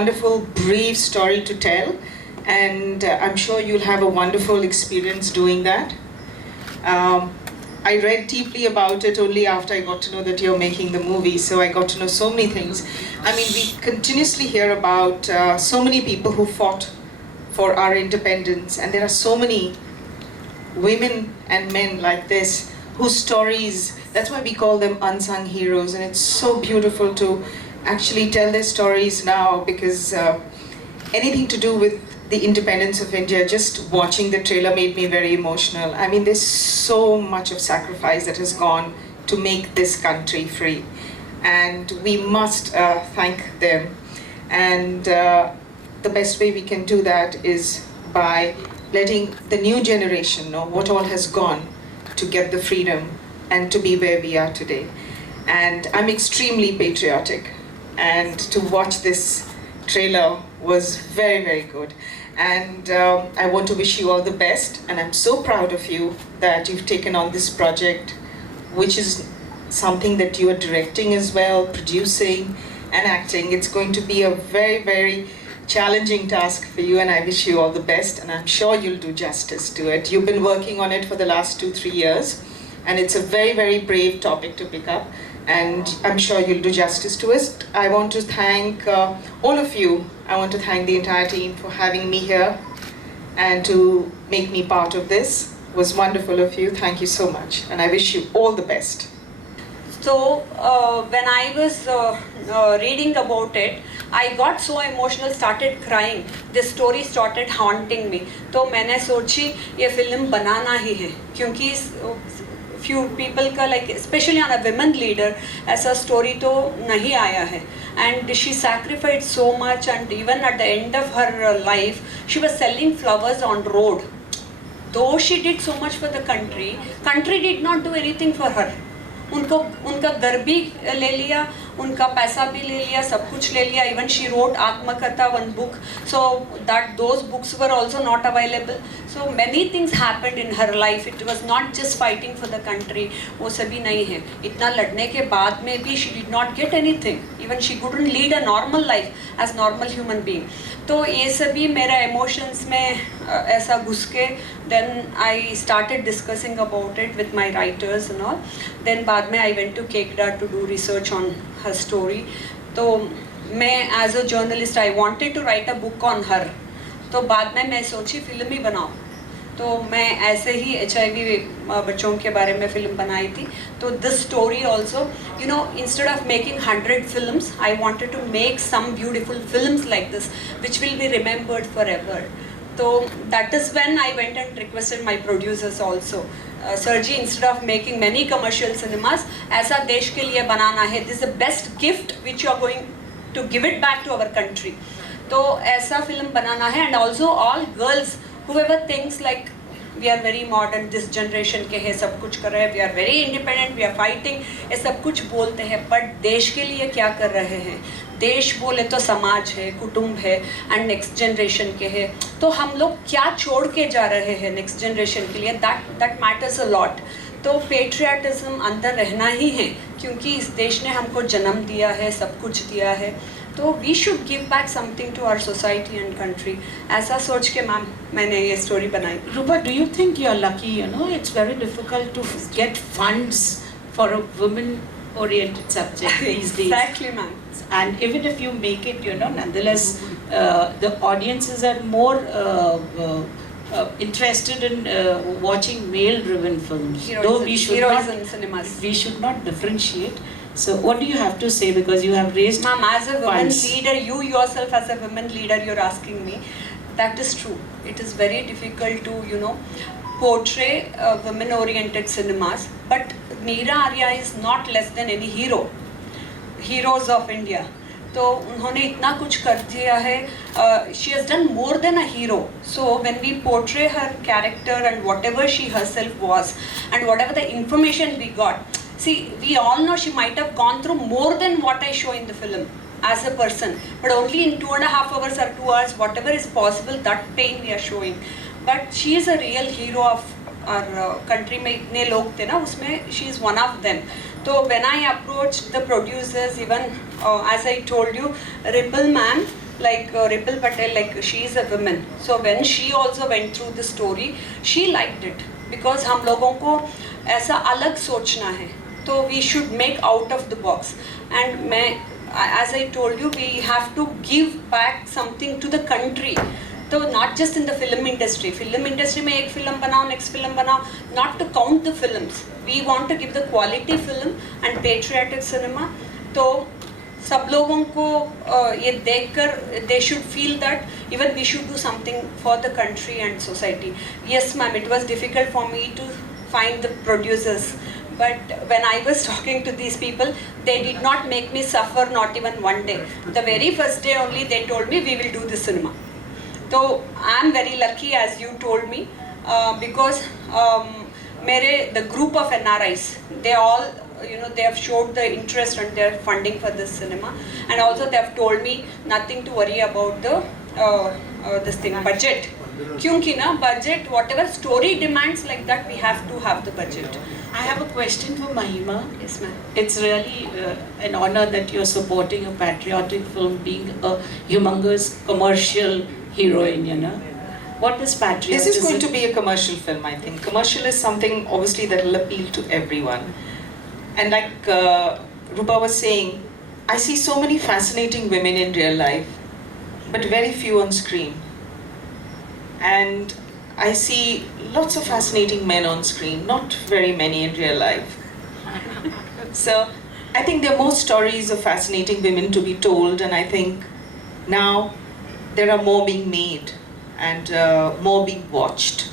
wonderful, brave story to tell, and I'm sure you'll have a wonderful experience doing that. I read deeply about it only after I got to know that you're making the movie, so I got to know so many things. I mean, we continuously hear about so many people who fought for our independence, and there are so many women and men like this whose stories, that's why we call them unsung heroes, and it's so beautiful to actually tell their stories now, because anything to do with the independence of India, just watching the trailer made me very emotional. I mean, there's so much of sacrifice that has gone to make this country free, and we must thank them. And the best way we can do that is by letting the new generation know what all has gone to get the freedom and to be where we are today. And I'm extremely patriotic, and to watch this trailer was very, very good. And I want to wish you all the best, and I'm so proud of you that you've taken on this project, which is something that you are directing as well, producing and acting. It's going to be a very, very challenging task for you, and I wish you all the best, and I'm sure you'll do justice to it. You've been working on it for the last 2-3 years, and it's a very, very brave topic to pick up, and I'm sure you'll do justice to it. I want to thank all of you. I want to thank the entire team for having me here and to make me part of this. It was wonderful of you. Thank you so much, and I wish you all the best. So when I was reading about it, I got so emotional, started crying. This story started haunting me. तो मैंने सोची ये film बनाना ही है, क्योंकि few people का like especially on a women leader ऐसा story तो नहीं आया है. And she sacrificed so much, and even at the end of her life, she was selling flowers on road. Though she did so much for the country did not do anything for her. उनका घर भी ले लिया, उनका पैसा भी ले लिया, सब कुछ ले लिया. Even she wrote आत्मकथा, one book, so that those books were also not available. So many things happened in her life. It was not just fighting for the country. वो सभी नहीं है. इतना लड़ने के बाद में भी she did not get anything. Even she couldn't lead a normal life as normal human being. तो ये सभी मेरा emotions में ऐसा घुस के then I started discussing about it with my writers and all. Then बाद में I went to Kekda to do research on her story. तो मैं as a journalist I wanted to write a book on her. तो बाद में मैं सोची film ही बनाऊँ. तो मैं ऐसे ही HIV बच्चों के बारे में फिल्म बनाई थी. तो this story also, you know, instead of making 100 films, I wanted to make some beautiful films like this, which will be remembered forever. So that is when I went and requested my producers also. Sir ji, instead of making many commercial cinemas, ऐसा देश के लिए बनाना है. This is the best gift which you are going to give it back to our country. तो ऐसा film बनाना है. And also all girls, whoever thinks like we are very modern, this generation के है, सब कुछ कर रहे हैं, we are very independent, we are fighting, ये सब कुछ बोलते हैं, but देश के लिए क्या कर रहे हैं? देश बोले तो समाज है, कुटुंब है, and next generation के है. तो हम लोग क्या छोड़ के जा रहे हैं next generation के लिए? That matters a lot. तो patriotism अंदर रहना ही है, क्योंकि इस देश ने हमको जन्म दिया है, सब कुछ दिया है. तो we should give back something to our society and country. ऐसा सोच के मैंने ये story बनाई. Rupa, do you think you are lucky? You know, it's very difficult to get funds for a women-oriented subject these days. Exactly, ma'am. And even if you make it, you know, nonetheless, the audiences are more interested in watching male-driven films. Though we should not differentiate. So what do you have to say, because you have raised Ma'am, as a women funds. leader, you yourself as a women leader, you're asking me. That is true. It is very difficult to, you know, portray women-oriented cinemas. But Meera Arya is not less than any heroes of India. तो उन्होंने इतना कुछ कर दिया है. She has done more than a hero. So when we portray her character and whatever she herself was and whatever the information we got, see, we all know she might have gone through more than what I show in the film as a person, but only in 2.5 hours or 2 hours, whatever is possible, that pain we are showing. But she is a real hero of our country. में इतने लोग थे ना, उसमें she is one of them. So when I approached the producers, even as I told you, Ripple ma'am like Ripple Patel, like she is a woman. So when she also went through the story, she liked it because हम लोगों को ऐसा अलग सोचना है. So we should make out of the box. And as I told you, we have to give back something to the country. So not just in the film industry. Film industry में एक film बनाओ, next film बनाओ. Not to count the films. We want to give the quality film and patriotic cinema. तो सब लोगों को ये देखकर they should feel that even we should do something for the country and society. Yes, ma'am, it was difficult for me to find the producers. But when I was talking to these people, they did not make me suffer, not even one day. The very first day only they told me, we will do the cinema. So I am very lucky, as you told me, because the group of NRIs, they all, they have showed the interest and they are funding for this cinema. And also they have told me nothing to worry about the budget. Kyunki na budget, whatever story demands like that, we have to have the budget. I have a question for Mahima. Yes, ma'am. It's really an honor that you're supporting a patriotic film, being a humongous commercial heroine, What is patriotism? This is going to be a commercial film, I think. Commercial is something obviously that will appeal to everyone. And like Rupa was saying, I see so many fascinating women in real life, but very few on screen. And I see lots of fascinating men on screen, not very many in real life. So I think there are more stories of fascinating women to be told, and I think now there are more being made and more being watched.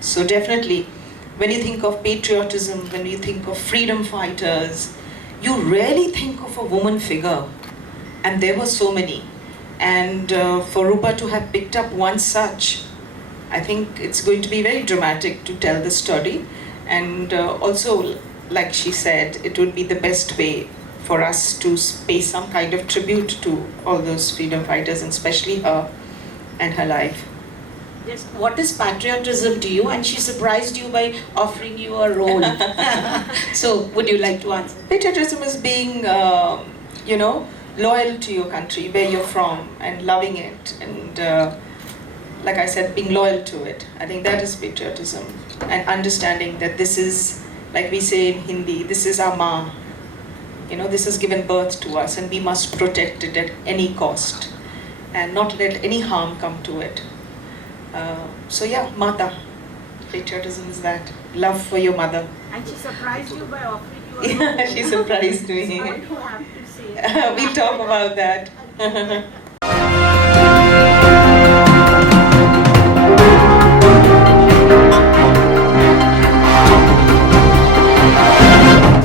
So definitely, when you think of patriotism, when you think of freedom fighters, you rarely think of a woman figure. And there were so many. And for Rupa to have picked up one such, I think it's going to be very dramatic to tell the story. And also, like she said, it would be the best way for us to pay some kind of tribute to all those freedom fighters, and especially her and her life. Yes. What is patriotism to you? And she surprised you by offering you a role. So, would you like to answer? Patriotism is being, loyal to your country, where you're from, and loving it, and like I said, being loyal to it. I think that is patriotism, and understanding that this is, like we say in Hindi, this is our Ma. This has given birth to us, and we must protect it at any cost, and not let any harm come to it. So yeah, Mata. Patriotism is that. Love for your mother. And she surprised you by offering you a Yeah, she surprised me. What do you have to say? We'll talk about that.